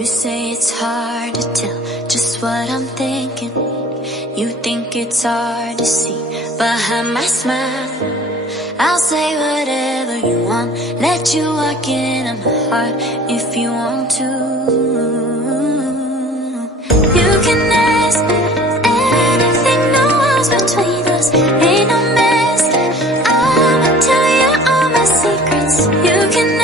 You say it's hard to tell just what I'm thinking. You think it's hard to see behind my smile. I'll say whatever you want, let you walk into my heart if you want to. You can ask me anything, no walls between us, ain't no mask. I'ma tell you all my secrets. You can